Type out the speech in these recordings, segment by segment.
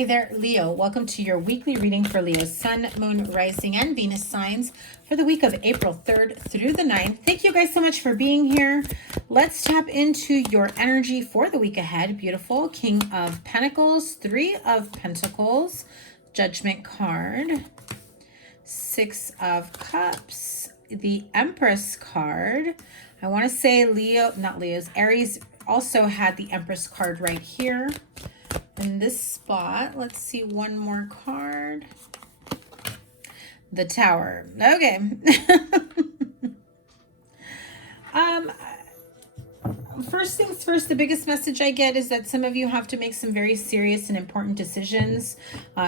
Hey there, Leo. Welcome to your weekly reading for Leo's Sun, Moon, Rising, and Venus signs for the week of April 3rd through the 9th. Thank you guys so much for being here. Let's tap into your energy for the week ahead. Beautiful. King of Pentacles, Three of Pentacles, Judgment card, Six of Cups, the Empress card. I want to say Leo, not Leo's, Aries also had the Empress card right here. In this spot, let's see one more card. The Tower. Okay. First things first, the biggest message I get is that some of you have to make some very serious and important decisions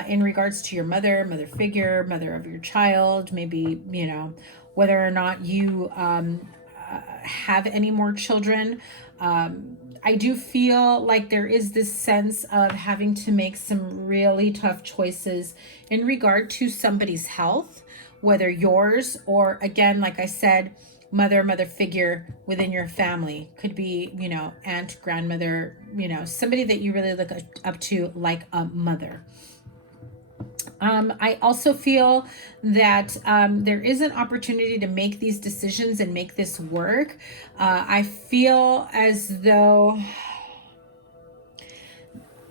in regards to your mother figure, mother of your child, maybe, you know, whether or not you have any more children. I do feel like there is this sense of having to make some really tough choices in regard to somebody's health, whether yours or, again, like I said, mother figure within your family. Could be, you know, aunt, grandmother, you know, somebody that you really look up to like a mother. I also feel that there is an opportunity to make these decisions and make this work. I feel as though,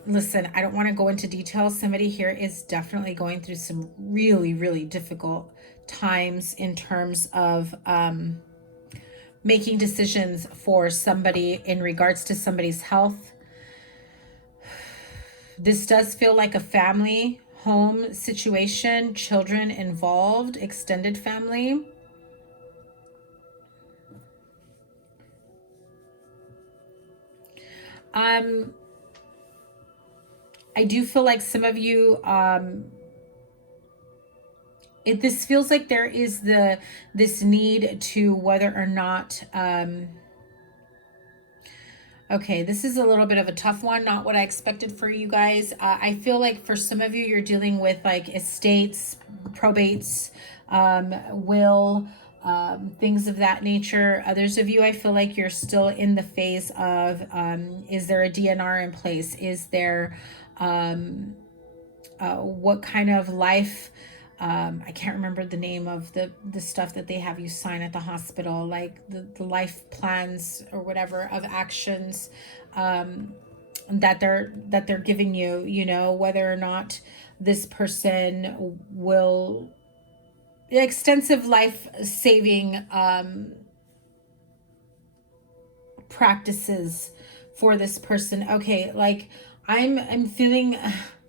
listen, I don't want to go into detail. Somebody here is definitely going through some really, really difficult times in terms of making decisions for somebody in regards to somebody's health. This does feel like a family home situation, children involved, extended family. I do feel like some of you, this feels like there is this need to whether or not, okay, this is a little bit of a tough one, not what I expected for you guys. I feel like for some of you, you're dealing with like estates, probates, will, things of that nature. Others of you, I feel like you're still in the phase of, is there a DNR in place? Is there, what kind of life, I can't remember the name of the stuff that they have you sign at the hospital, like the life plans or whatever of actions that they're giving you, you know, whether or not this person will, extensive life saving practices for this person. Okay, like I'm feeling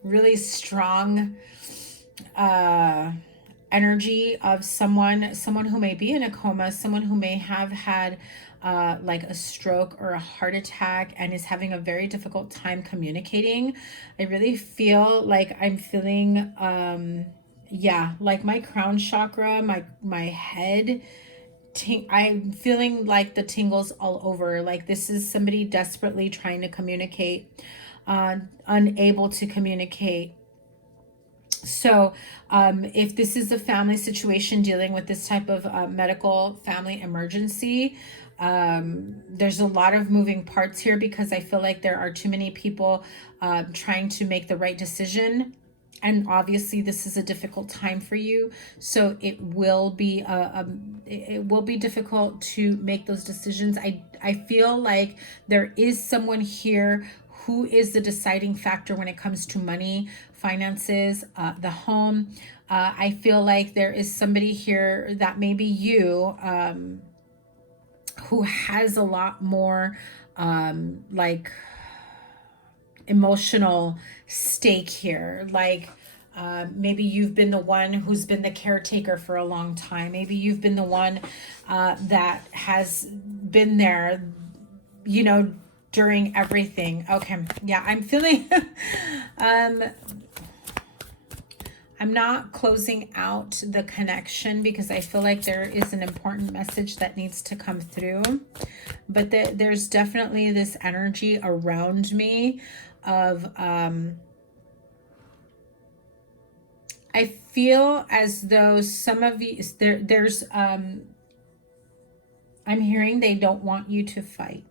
really strong energy of someone who may be in a coma, someone who may have had like a stroke or a heart attack and is having a very difficult time communicating. I really feel like I'm feeling yeah, like my crown chakra, my head, I'm feeling like the tingles all over. Like this is somebody desperately trying to communicate, unable to communicate. So if this is a family situation dealing with this type of medical family emergency, there's a lot of moving parts here because I feel like there are too many people trying to make the right decision. And obviously this is a difficult time for you. So it will be it will be difficult to make those decisions. I feel like there is someone here who is the deciding factor when it comes to money, finances, the home. I feel like there is somebody here that may be you who has a lot more like emotional stake here. Like maybe you've been the one who's been the caretaker for a long time. Maybe you've been the one that has been there, you know, during everything. Okay, yeah, I'm feeling I'm not closing out the connection because I feel like there is an important message that needs to come through, but there's definitely this energy around me of I feel as though some of you there's I'm hearing they don't want you to fight.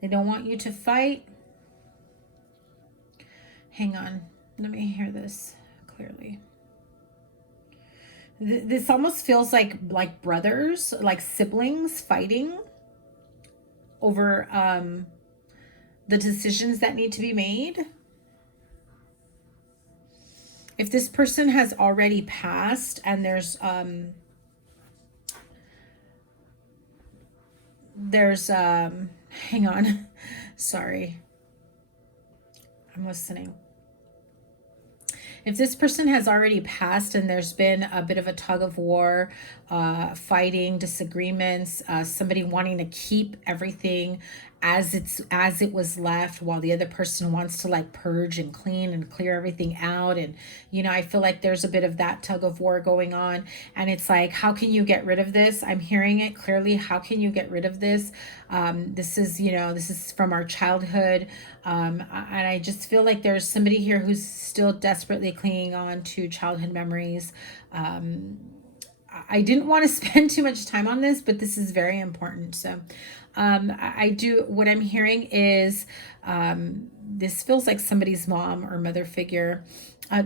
They don't want you to fight. Hang on. Let me hear this clearly. This almost feels like brothers, like siblings fighting over the decisions that need to be made. If this person has already passed and there's hang on. Sorry. I'm listening. If this person has already passed and there's been a bit of a tug of war, fighting, disagreements, somebody wanting to keep everything as it was left, while the other person wants to like purge and clean and clear everything out, and I feel like there's a bit of that tug of war going on, and it's like, how can you get rid of this? I'm hearing it clearly. How can you get rid of this? This is from our childhood, and I just feel like there's somebody here who's still desperately clinging on to childhood memories. I didn't want to spend too much time on this, but this is very important. So what I'm hearing is this feels like somebody's mom or mother figure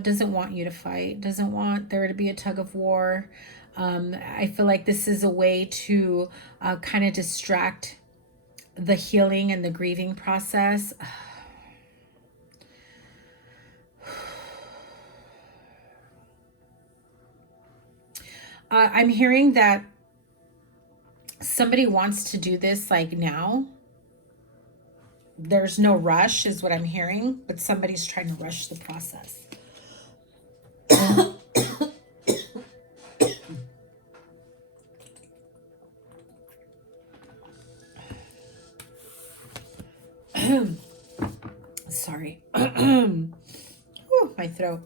doesn't want you to fight, doesn't want there to be a tug of war. I feel like this is a way to kind of distract the healing and the grieving process. I'm hearing that somebody wants to do this like now. There's no rush is what I'm hearing, but somebody's trying to rush the process. Sorry. Whew, my throat.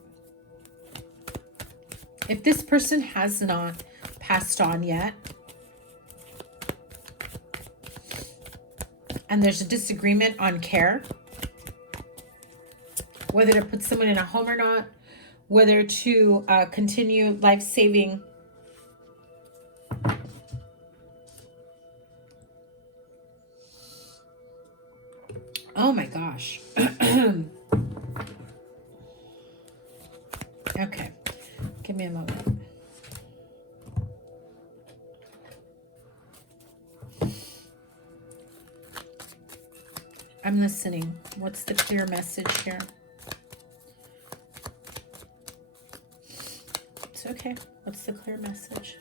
If this person has not passed on yet, and there's a disagreement on care, whether to put someone in a home or not, whether to continue life-saving oh my gosh. Okay, give me a moment. I'm listening. What's the clear message here? It's okay. What's the clear message?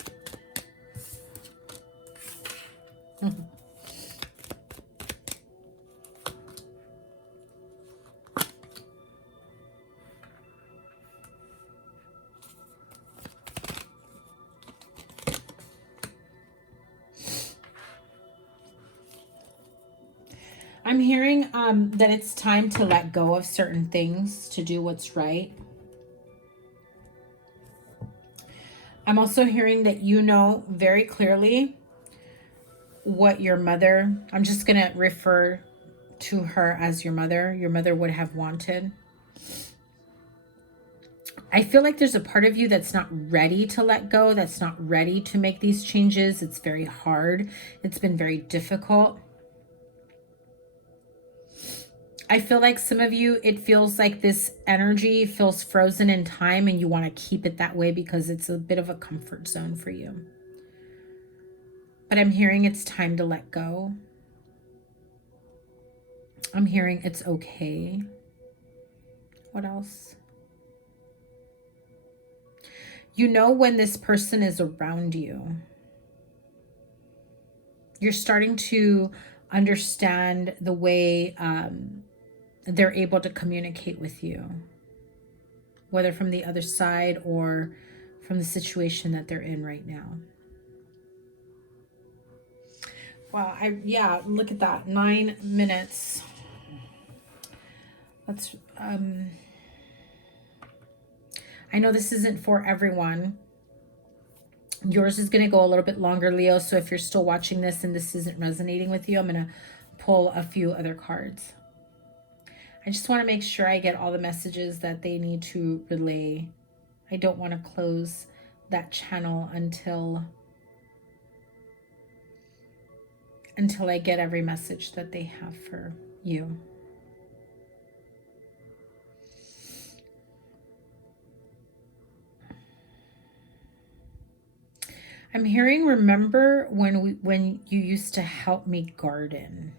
I'm hearing that it's time to let go of certain things to do what's right. I'm also hearing that you know very clearly what your mother, I'm just going to refer to her as your mother would have wanted. I feel like there's a part of you that's not ready to let go, that's not ready to make these changes. It's very hard. It's been very difficult. I feel like some of you, it feels like this energy feels frozen in time and you want to keep it that way because it's a bit of a comfort zone for you. But I'm hearing it's time to let go. I'm hearing it's okay. What else? You know when this person is around you, you're starting to understand the way they're able to communicate with you, whether from the other side or from the situation that they're in right now. Wow, yeah, look at that, 9 minutes. Let's, I know this isn't for everyone. Yours is going to go a little bit longer, Leo, so if you're still watching this and this isn't resonating with you, I'm going to pull a few other cards. I just want to make sure I get all the messages that they need to relay. I don't want to close that channel until I get every message that they have for you. I'm hearing, remember when you used to help me garden.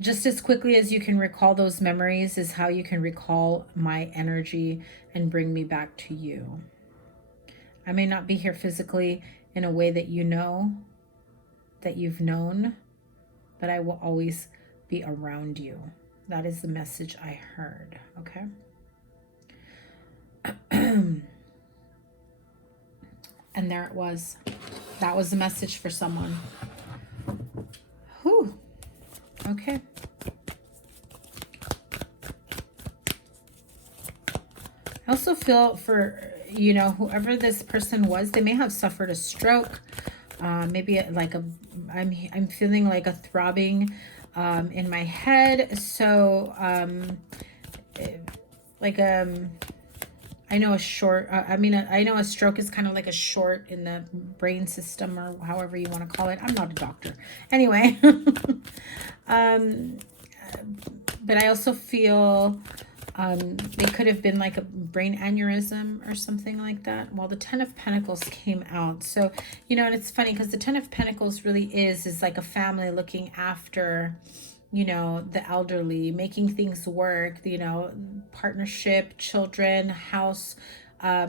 Just as quickly as you can recall those memories is how you can recall my energy and bring me back to you. I may not be here physically in a way that you know, that you've known, but I will always be around you. That is the message I heard, okay? And there it was. That was the message for someone. Whew. Okay. I also feel for, you know, whoever this person was, they may have suffered a stroke. Maybe like I'm feeling like a throbbing in my head. So I know a short, I know a stroke is kind of like a short in the brain system, or however you want to call it. I'm not a doctor. Anyway, but I also feel it could have been like a brain aneurysm or something like that. Well, the 10 of Pentacles came out. So, you know, and it's funny because the 10 of Pentacles really is like a family looking after, you know, the elderly, making things work, you know, partnership, children, house,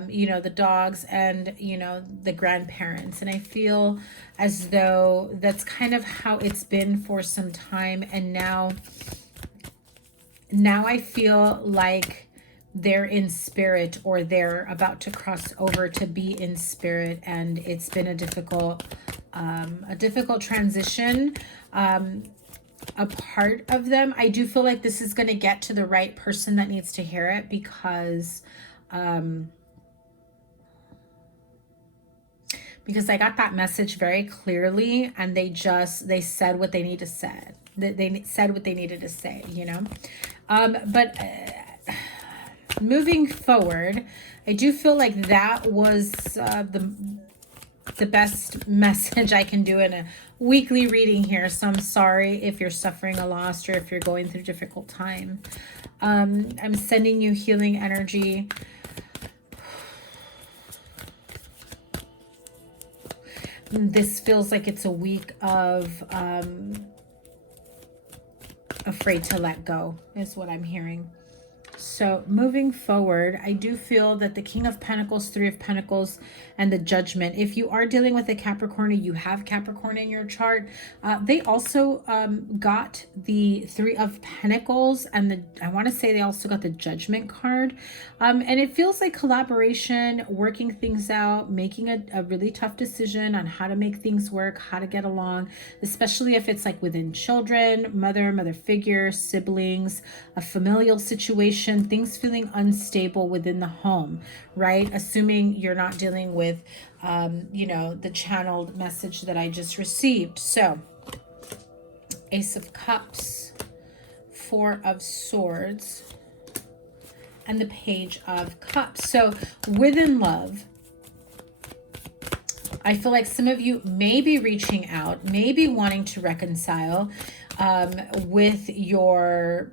you know, the dogs, and, you know, the grandparents. And I feel as though that's kind of how it's been for some time. And now I feel like they're in spirit, or they're about to cross over to be in spirit. And it's been a difficult transition. A part of them, I do feel like this is going to get to the right person that needs to hear it, because I got that message very clearly, and they said what they need to say. They said what they needed to say, you know. But moving forward, I do feel like that was the best message I can do in a weekly reading here. So I'm sorry if you're suffering a loss, or if you're going through a difficult time. I'm sending you healing energy. This feels like it's a week of afraid to let go, is what I'm hearing. So moving forward, I do feel that the King of Pentacles, 3 of Pentacles, and the Judgment. If you are dealing with a Capricorn, or you have Capricorn in your chart, they also got the 3 of Pentacles, and I want to say they also got the Judgment card. And it feels like collaboration, working things out, making a really tough decision on how to make things work, how to get along, especially if it's like within children, mother figure, siblings, a familial situation, things feeling unstable within the home, right? Assuming you're not dealing with, you know, the channeled message that I just received. So, Ace of Cups, 4 of Swords, and the Page of Cups. So, within love, I feel like some of you may be reaching out, maybe wanting to reconcile with your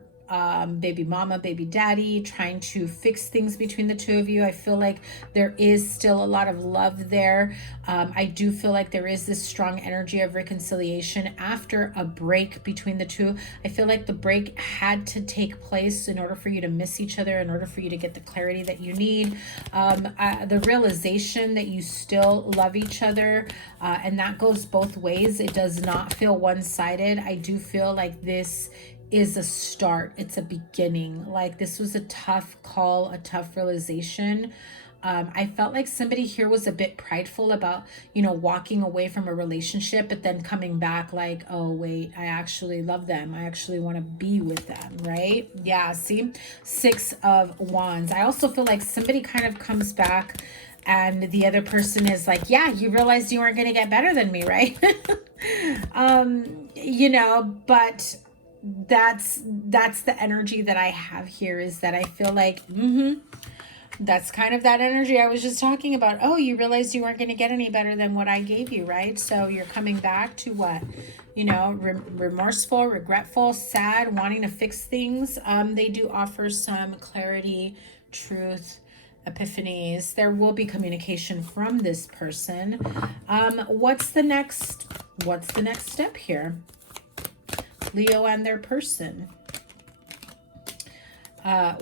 baby mama, baby daddy, trying to fix things between the two of you. I feel like there is still a lot of love there. I do feel like there is this strong energy of reconciliation after a break between the two. I feel like the break had to take place in order for you to miss each other, in order for you to get the clarity that you need. The realization that you still love each other, and that goes both ways. It does not feel one-sided. I do feel like this is a start. It's a beginning. Like, this was a tough call, a tough realization. I felt like somebody here was a bit prideful about, you know, walking away from a relationship, but then coming back like, oh, wait, I actually love them. I actually want to be with them, right? Yeah, see? 6 of Wands. I also feel like somebody kind of comes back and the other person is like, yeah, you realized you weren't going to get better than me, right? You know, but that's the energy that I have here, is that I feel like, that's kind of that energy I was just talking about. Oh, you realized you weren't going to get any better than what I gave you, right? So you're coming back to what? You know, remorseful, regretful, sad, wanting to fix things. They do offer some clarity truth, epiphanies. There will be communication from this person. What's the next step here? Leo and their person.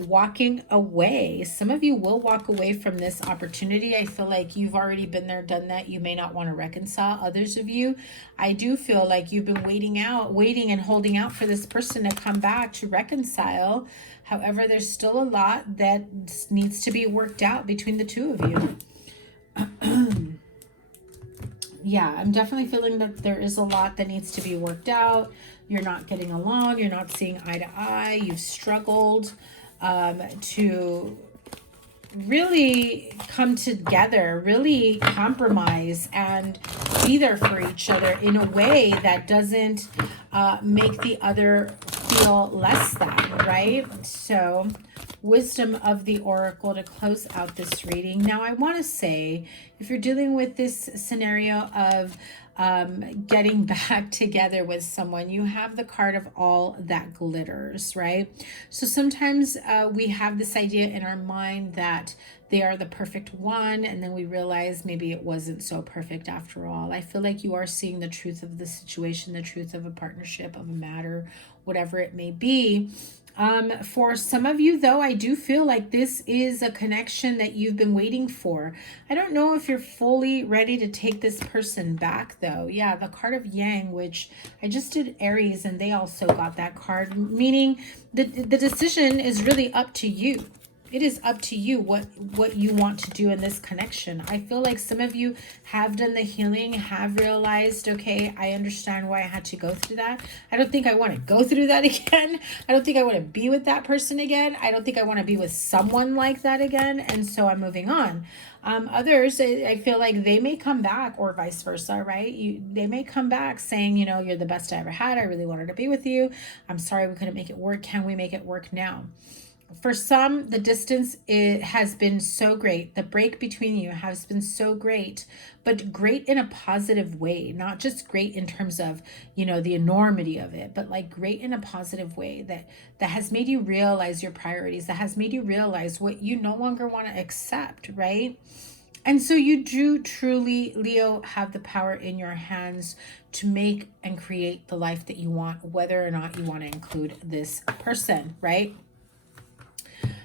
Walking away. Some of you will walk away from this opportunity. I feel like you've already been there, done that. You may not want to reconcile. Others of you, I do feel like you've been waiting and holding out for this person to come back to reconcile. However, there's still a lot that needs to be worked out between the two of you. Yeah, I'm definitely feeling that there is a lot that needs to be worked out. You're not getting along. You're not seeing eye to eye. You've struggled to really come together, really compromise and be there for each other in a way that doesn't make the other feel less than, right? So, wisdom of the oracle to close out this reading. Now, I want to say, if you're dealing with this scenario of getting back together with someone, you have the card of all that glitters, right? So sometimes we have this idea in our mind that they are the perfect one, and then we realize maybe it wasn't so perfect after all. I feel like you are seeing the truth of the situation, the truth of a partnership, of a matter, whatever it may be. For some of you, though, I do feel like this is a connection that you've been waiting for. I don't know if you're fully ready to take this person back, though. Yeah, the card of Yang, which I just did Aries, and they also got that card, meaning the decision is really up to you. It is up to you what you want to do in this connection. I feel like some of you have done the healing, have realized, okay, I understand why I had to go through that. I don't think I want to go through that again. I don't think I want to be with that person again. I don't think I want to be with someone like that again. And so I'm moving on. Others, I feel like they may come back, or vice versa, right? They may come back saying, you know, you're the best I ever had. I really wanted to be with you. I'm sorry we couldn't make it work. Can we make it work now? For some, the distance has been so great. The break between you has been so great, but great in a positive way, not just great in terms of, you know, the enormity of it, but like great in a positive way that has made you realize your priorities, that has made you realize what you no longer want to accept, right? And so you do truly, Leo, have the power in your hands to make and create the life that you want, whether or not you want to include this person, right?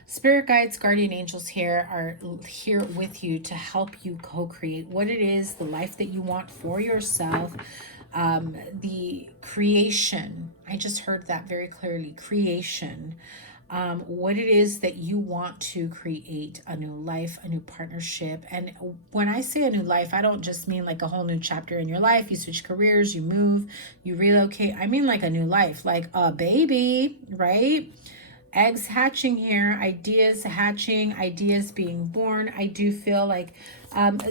Spirit guides, guardian angels here are here with you to help you co-create what it is, the life that you want for yourself, the creation. I just heard that very clearly, creation. What it is that you want to create, a new life, a new partnership. And when I say a new life, I don't just mean like a whole new chapter in your life. You switch careers, you move, you relocate. I mean like a new life, like a baby, right? Eggs hatching here, ideas hatching, ideas being born. I do feel like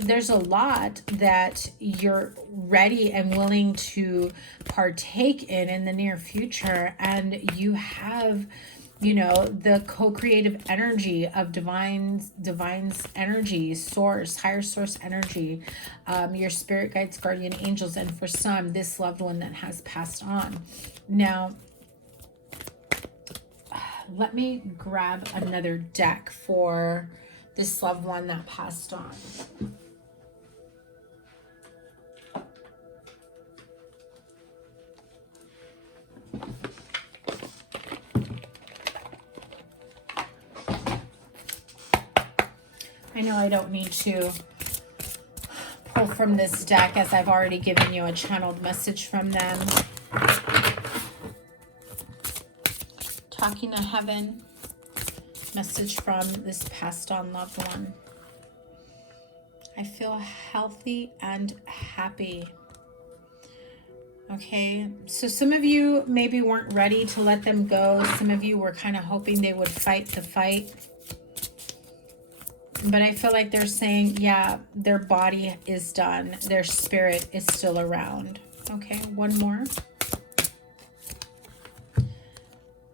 there's a lot that you're ready and willing to partake in the near future. And you have, you know, the co-creative energy of divine's energy, source, higher source energy, your spirit guides, guardian angels, and for some, this loved one that has passed on. Now, let me grab another deck for this loved one that passed on. I know I don't need to pull from this deck as I've already given you a channeled message from them. Talking to heaven, message from this passed on loved one. I feel healthy and happy. Okay, so some of you maybe weren't ready to let them go. Some of you were kind of hoping they would fight the fight. But I feel like they're saying, yeah, their body is done. Their spirit is still around. Okay, one more.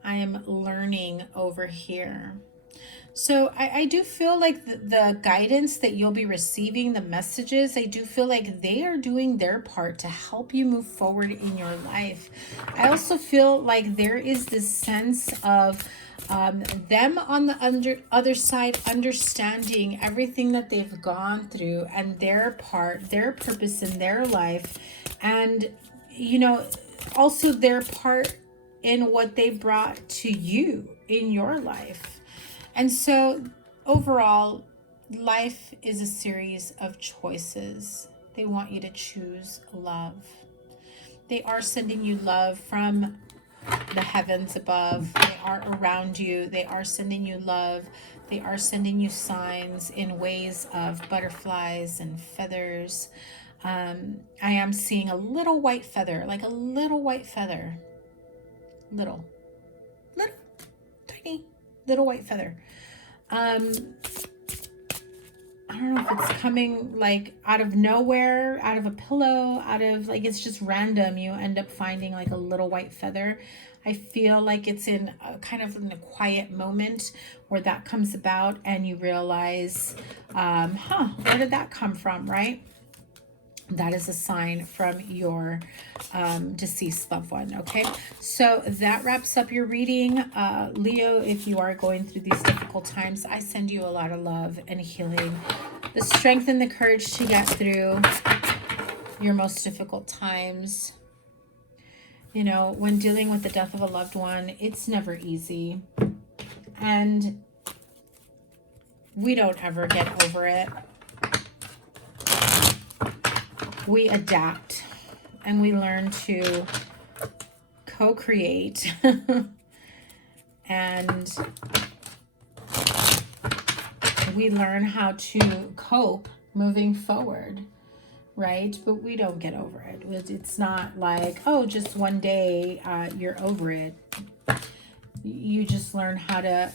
I am learning over here. So I do feel like the guidance that you'll be receiving, the messages, I do feel like they are doing their part to help you move forward in your life. I also feel like there is this sense of Them on the other side, understanding everything that they've gone through and their part, their purpose in their life, and, you know, also their part in what they brought to you in your life. And so overall, life is a series of choices. They want you to choose love. They are sending you love from the heavens above. They are around you. They are sending you love. They are sending you signs in ways of butterflies and feathers. I am seeing a little white feather, like a little white feather. Little, tiny, little white feather. I don't know if it's coming like out of nowhere, out of a pillow, out of like, it's just random. You end up finding like a little white feather. I feel like it's in a kind of in a quiet moment where that comes about and you realize, where did that come from, right? That is a sign from your deceased loved one, okay? So that wraps up your reading. Leo, if you are going through these difficult times, I send you a lot of love and healing, the strength and the courage to get through your most difficult times. You know, when dealing with the death of a loved one, it's never easy. And we don't ever get over it. We adapt and we learn to co-create and we learn how to cope moving forward, right? But we don't get over it. It's not like, oh, just one day you're over it. You just learn how to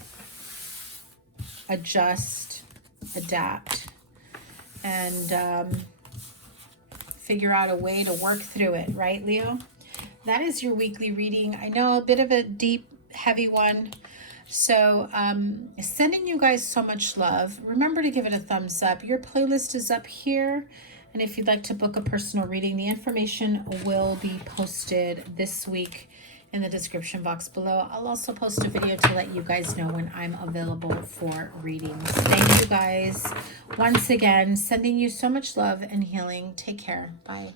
adjust, adapt, and figure out a way to work through it, right, Leo? That is your weekly reading. I know, a bit of a deep, heavy one. So sending you guys so much love. Remember to give it a thumbs up. Your playlist is up here. And if you'd like to book a personal reading, the information will be posted this week in the description box below. I'll also post a video to let you guys know when I'm available for readings. Thank you guys. Once again, sending you so much love and healing. Take care. Bye.